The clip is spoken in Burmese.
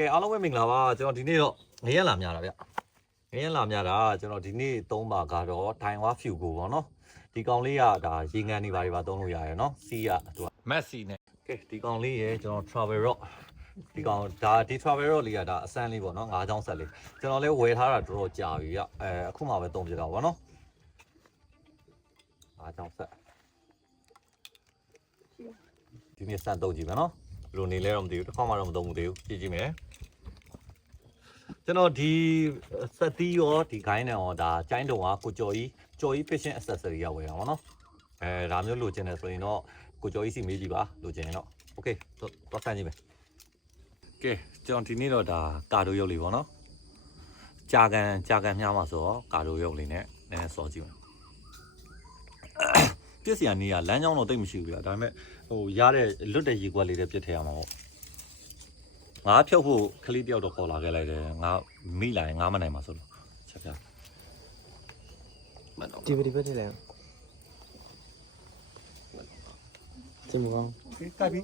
ကဲအားလုံးပဲမင်္ဂလာပါကျွန်တော်ဒီနေ့တော့ငရက်လာမြတာဗျငရက်လာမြတာကျွန်တော်ဒီနေ့သုံးပါကတော့ဒိုင်ဝါဖြူကိုပေါ့နော်ဒီကောင်လေးကဒါရေငန်နေပါတွေပါသုံးလို့ရတယ်နော်စီးကသူကမက်ဆီနဲ့ကဲဒီကောင်လေးရေကျွန်တော် travel rock ဒီကောင်ဒါဒီ travel rock လေးကဒါအစမ်းလေးပေါ့နော်ငါးချောင်းဆက်လေးကျွန်တော်လည်းဝယ်ထားတာတော်တော်ကြာပြီဗျအဲအခုမှပဲသုံးပြတော့ပေါ့နော်ငါးချောင်းဆက်ဒီနေ့စမ်းသုံးကြည့်မယ်နော်ဘယ်လိုနေလဲတော့မသိဘူးတစ်ခါမှတော့မသုံးဘူးသေးဘူးကြည့်ကြည့်မယ် ကျွန်တော်ဒီစက်တီးရောဒီဂိုင်းနဲ့ရောဒါကျိုင်းတုံကကိုကျော်ကြီးကျော်ကြီး fishing accessory ရောက်ဝယ်တာပေါ့နော်အဲဒါမျိုးလိုချင်တယ်ဆိုရင်တော့ကိုကျော်ကြီးစီမေးကြည့်ပါလိုချင်ရင်တော့ okay တော့တော့ဆန်းကြည့်မယ်ကဲကျွန်တော်ဒီနေ့တော့ဒါကာဒိုရုပ်လေးပေါ့နော်ကြာကန်ကြာကန်မြားမှာဆိုတော့ကာဒိုရုပ်လေးနဲ့နည်းနည်းစောကြည့်မယ်ပြစ်စရာနေရလမ်းကြောင်းတော့တိတ်မရှိဘူးဗျာဒါပေမဲ့ဟိုရတဲ့လွတ်တဲ့ရေကွက်လေးတွေပြစ်ထည့်ရမှာပေါ့ ငါဖြုတ်ဖို့ခလေးတယောက်တော့ခေါ်လာခဲ့လိုက်တယ်ငါမိလာရင်ငါမနိုင်ပါဆိုလို့ချက်ပြမတော့ဒီဘဒီဘက်ထည့်လိုက်စင်မကောင်းကပ်ပြီ